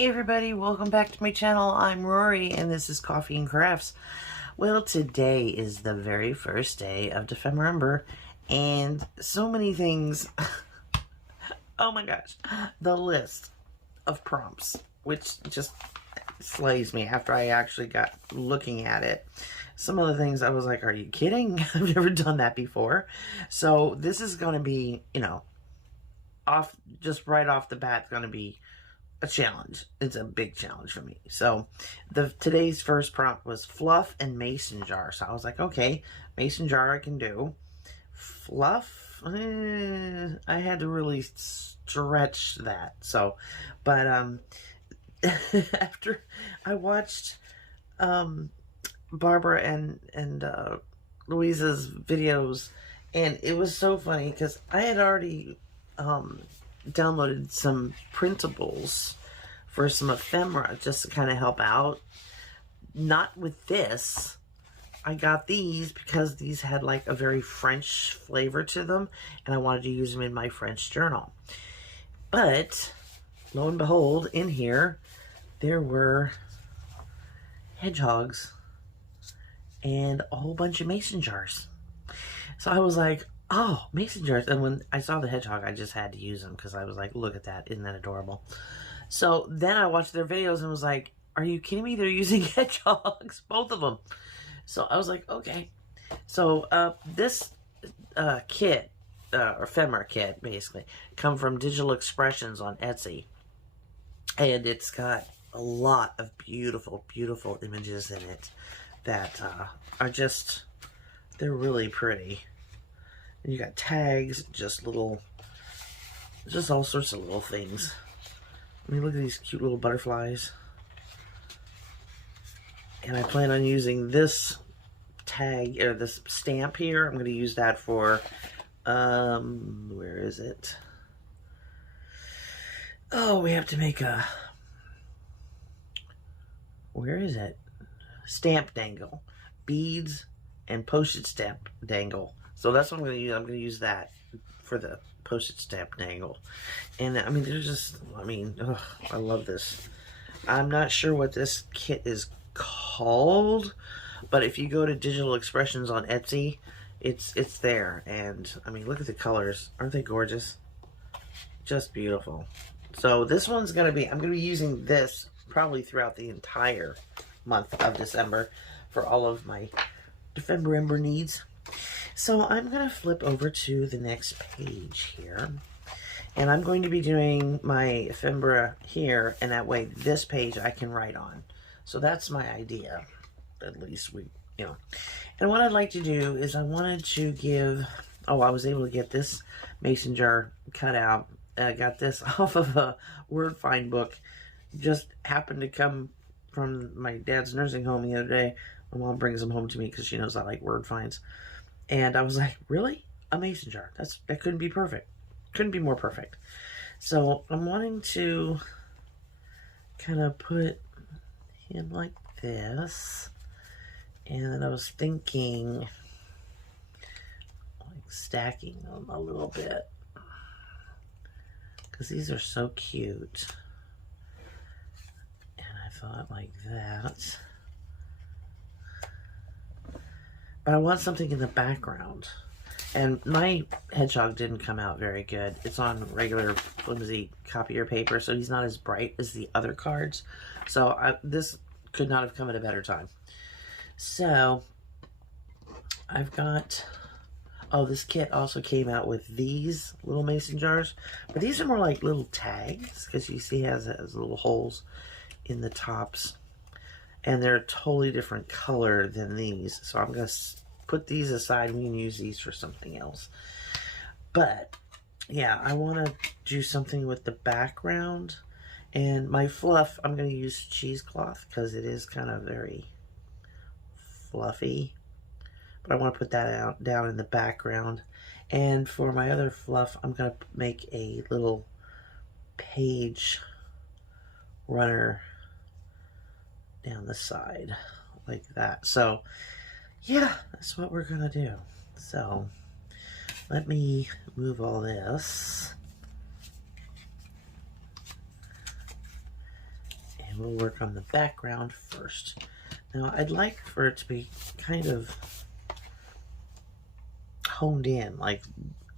Hey everybody, welcome back to my channel. I'm Rory and this is Coffee and Crafts. Well, today is the very first day of Ephemera and so many things. Oh my gosh, the list of prompts, which just slays me after I actually got looking at it. Some of the things I was like, are you kidding? I've never done that before. So this is going to be, just right off the bat, it's going to be a challenge. It's a big challenge for me. So today's first prompt was Fluff and Mason jar. So I was like, okay, Mason jar I can do. Fluff, I had to really stretch that. So, but after I watched Barbara and Luise's videos, and it was so funny because I had already downloaded some printables for some ephemera just to kind of help out. Not with this. I got these because these had like a very French flavor to them and I wanted to use them in my French journal. But lo and behold, in here there were hedgehogs and a whole bunch of mason jars. So I was like, oh, mason jars. And when I saw the hedgehog, I just had to use them because I was like, look at that. Isn't that adorable? So then I watched their videos and was like, are you kidding me? They're using hedgehogs, both of them. So I was like, okay. So this kit, or ephemera kit, basically, come from Digital Expressions on Etsy. And it's got a lot of beautiful, beautiful images in it that are just, they're really pretty. And you got tags, just all sorts of little things. I mean, look at these cute little butterflies. And I plan on using this tag, or this stamp here. I'm going to use that for, where is it? Oh, we have to make a, where is it? Stamp dangle. Beads and postage stamp dangle. So that's what I'm going to use. I'm going to use that for the postage stamp dangle. And I mean, there's just, I mean, I love this. I'm not sure what this kit is called, but if you go to Digital Expressions on Etsy, it's there. And I mean, look at the colors. Aren't they gorgeous? Just beautiful. So this one's going to be, I'm going to be using this probably throughout the entire month of December for all of my Ephemera needs. So I'm going to flip over to the next page here. And I'm going to be doing my ephemera here, and that way this page I can write on. So that's my idea. At least And what I'd like to do is I wanted to give, I was able to get this mason jar cut out. I got this off of a word find book. Just happened to come from my dad's nursing home the other day. My mom brings them home to me because she knows I like word finds. And I was like, really? A mason jar? That couldn't be perfect. Couldn't be more perfect. So I'm wanting to kind of put him like this. And then I was thinking like stacking them a little bit. Because these are so cute. And I thought like that. But I want something in the background. And my hedgehog didn't come out very good. It's on regular flimsy copier paper, so he's not as bright as the other cards. So this could not have come at a better time. So I've got, this kit also came out with these little mason jars. But these are more like little tags, because you see it has little holes in the tops. And they're a totally different color than these. So I'm going to put these aside. We can use these for something else. But, yeah, I want to do something with the background. And my fluff, I'm going to use cheesecloth because it is kind of very fluffy. But I want to put that down in the background. And for my other fluff, I'm going to make a little page runner down the side like that. So yeah, that's what we're gonna do. So let me move all this we'll work on the background first. Now, I'd like for it to be kind of honed in, like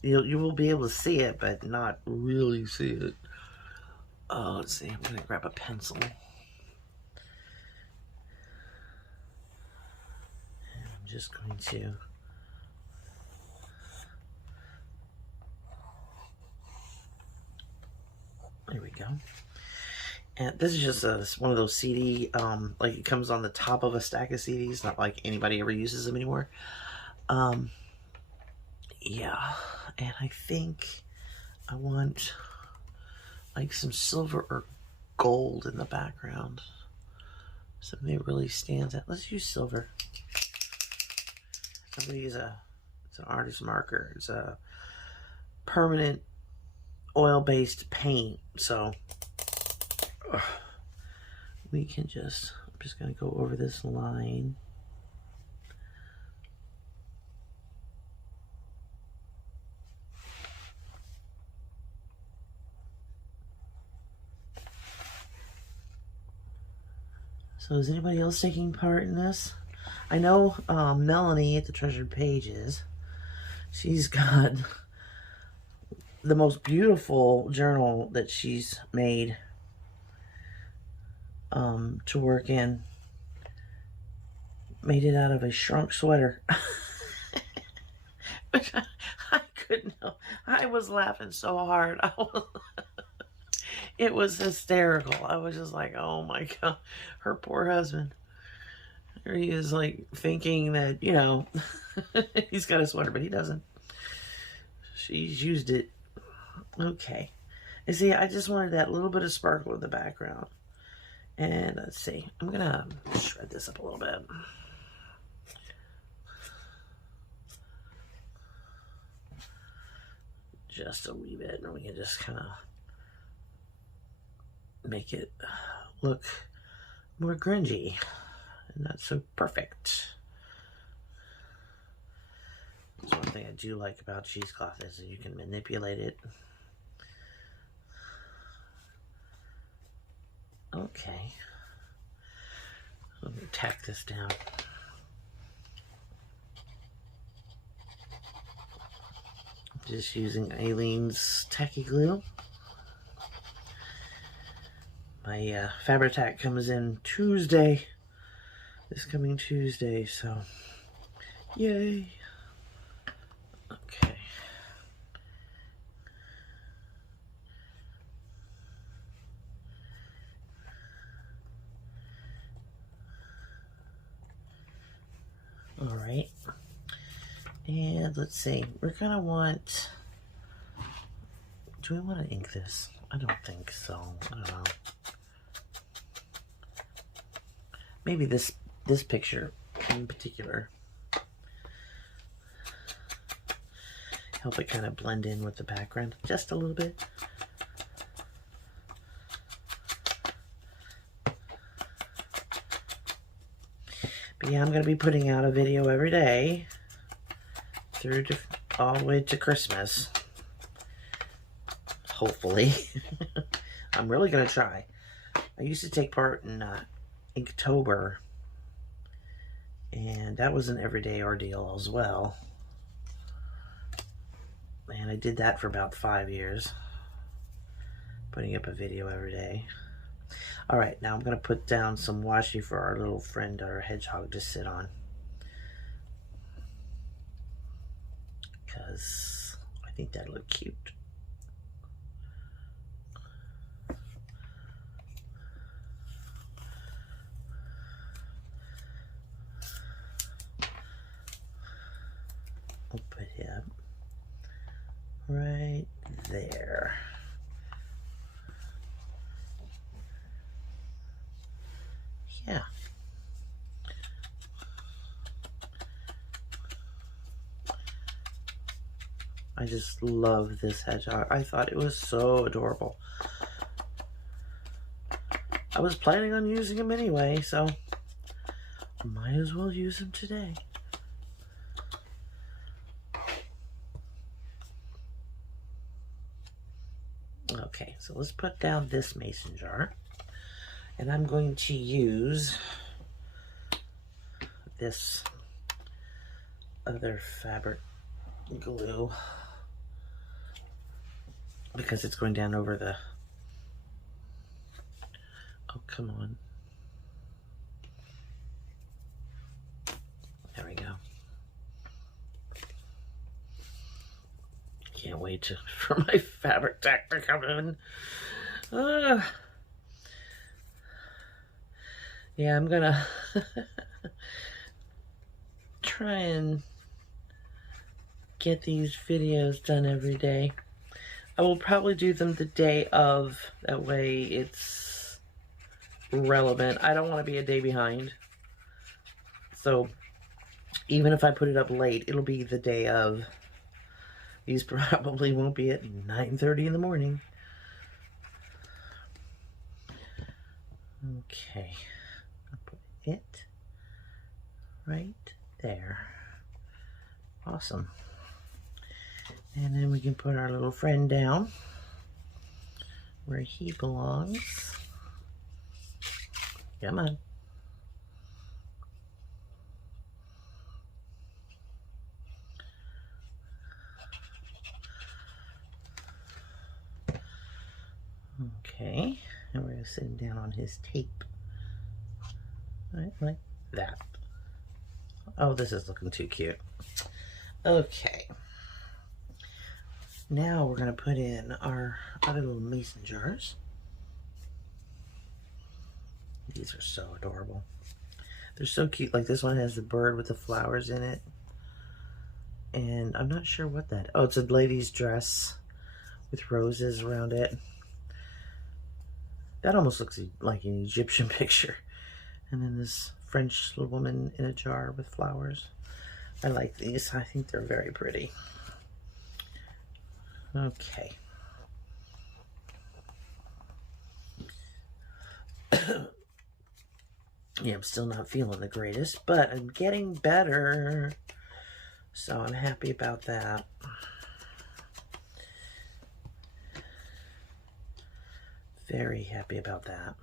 you will be able to see it, but not really see it. Let's see, I'm going to grab a pencil. And I'm just going to there we go. And this is just one of those CD, like it comes on the top of a stack of CDs, not like anybody ever uses them anymore. Yeah, and I think I want like some silver or gold in the background. Something that really stands out. Let's use silver. I'm going to use it's an artist marker. It's a permanent oil-based paint, so we can just, I'm just going to go over this line. So is anybody else taking part in this? I know Melanie at the Treasured Pages, she's got the most beautiful journal that she's made to work in. Made it out of a shrunk sweater. Which I couldn't help. I was laughing so hard. It was hysterical. I was just like, oh my God, her poor husband. He is like thinking that, you know, he's got a sweater, but he doesn't. She's used it. Okay. And see, I just wanted that little bit of sparkle in the background. And let's see, I'm going to shred this up a little bit. Just a wee bit, and we can just kind of make it look more grungy and not so perfect. That's one thing I do like about cheesecloth is that you can manipulate it. Okay. Let me tack this down. Just using Aleene's tacky glue. My Fabri-Tac comes in Tuesday, this coming Tuesday, so yay. Okay. All right. And let's see, we're gonna want, do we want to ink this? I don't think so. I don't know. Maybe this picture in particular. Help it kind of blend in with the background just a little bit. But yeah, I'm going to be putting out a video every day through to, all the way to Christmas. Hopefully. I'm really going to try. I used to take part in Inktober, and that was an everyday ordeal as well. And I did that for about 5 years, putting up a video every day. All right, now I'm going to put down some washi for our little friend, our hedgehog, to sit on, because I think that'll look cute. I'll put him right there. Yeah. I just love this hedgehog. I thought it was so adorable. I was planning on using him anyway, so might as well use him today. Okay, so let's put down this mason jar. And I'm going to use this other fabric glue because it's going down over the, oh, come on. There we go. Can't wait for my fabric tack to come in. Yeah, I'm gonna try and get these videos done every day. I will probably do them the day of, that way it's relevant. I don't want to be a day behind. So even if I put it up late, it'll be the day of. These probably won't be at 9:30 in the morning. Okay, I'll put it right there. Awesome. And then we can put our little friend down where he belongs. Come on. Okay, and we're going to sit him down on his tape. Right, like that. Oh, this is looking too cute. Okay. Now we're going to put in our other little mason jars. These are so adorable. They're so cute. Like this one has the bird with the flowers in it. And I'm not sure what that, oh, it's a lady's dress with roses around it. That almost looks like an Egyptian picture. And then this French little woman in a jar with flowers. I like these. I think they're very pretty. Okay. Yeah, I'm still not feeling the greatest, but I'm getting better. So I'm happy about that. Very happy about that.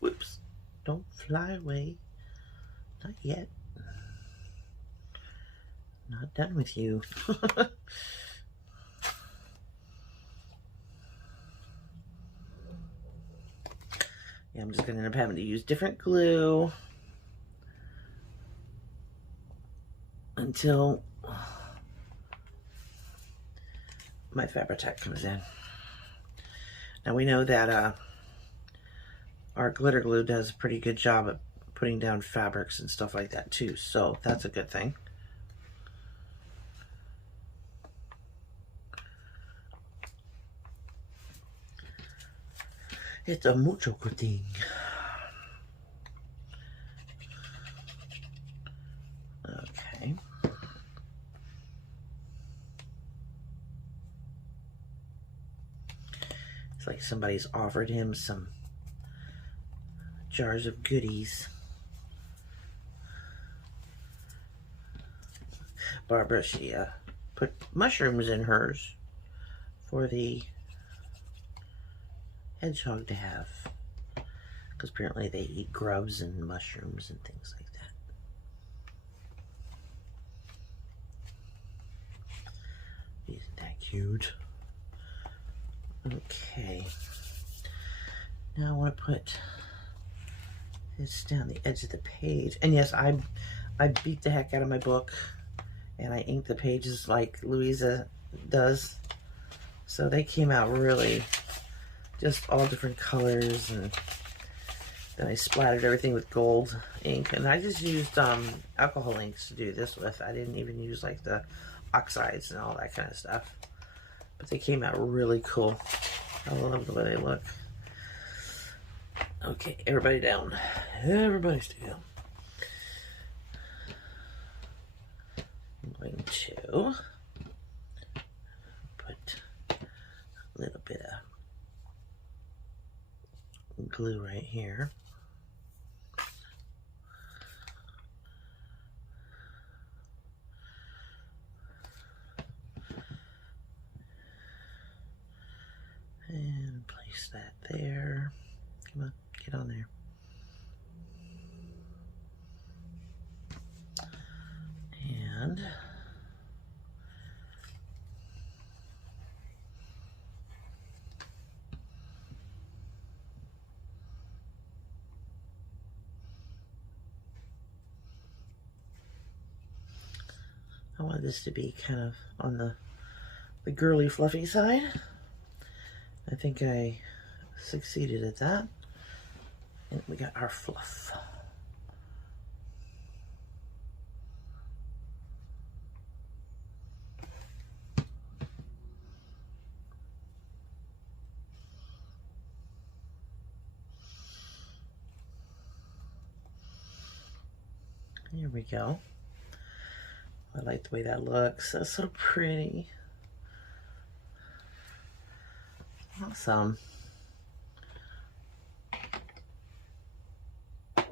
Whoops. Don't fly away. Not yet. Not done with you. Yeah, I'm just going to end up having to use different glue until my Fabri-Tac comes in. Now we know that our glitter glue does a pretty good job at putting down fabrics and stuff like that too, so that's a good thing. It's a mucho good thing. Okay. It's like somebody's offered him some jars of goodies. Barbara, she put mushrooms in hers for the hedgehog to have, because apparently they eat grubs and mushrooms and things like that. Isn't that cute? Okay. Now I want to put this down the edge of the page. And yes, I beat the heck out of my book, and I inked the pages like Luise does. So they came out really just all different colors, and then I splattered everything with gold ink, and I just used alcohol inks to do this with. I didn't even use like the oxides and all that kind of stuff, but they came out really cool. I love the way they look. Okay, everybody down. Everybody still. I'm going to put a little bit of glue right here. I wanted this to be kind of on the girly, fluffy side. I think I succeeded at that. And we got our fluff. Here we go. I like the way that looks. That's so pretty. Awesome. I'm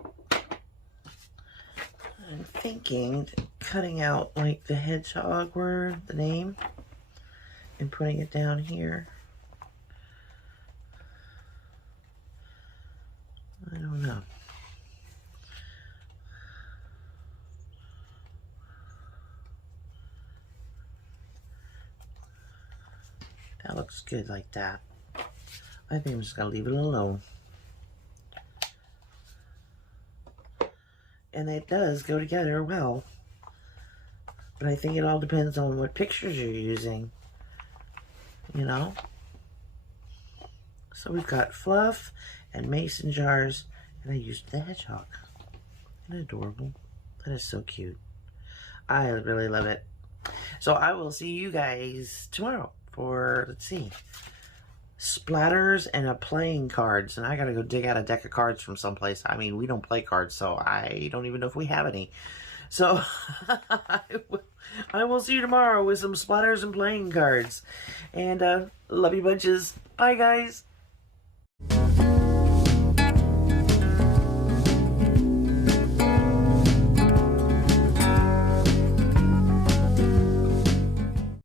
thinking cutting out like the hedgehog word, the name, and putting it down here. I don't know. That looks good like that. I think I'm just gonna leave it alone. And it does go together well. But I think it all depends on what pictures you're using. You know? So we've got fluff and mason jars, and I used the hedgehog. Isn't it adorable? That is so cute. I really love it. So I will see you guys tomorrow for, let's see, splatters and a playing cards. And I gotta go dig out a deck of cards from someplace. I mean, we don't play cards, so I don't even know if we have any. So I will see you tomorrow with some splatters and playing cards. And love you bunches. Bye, guys.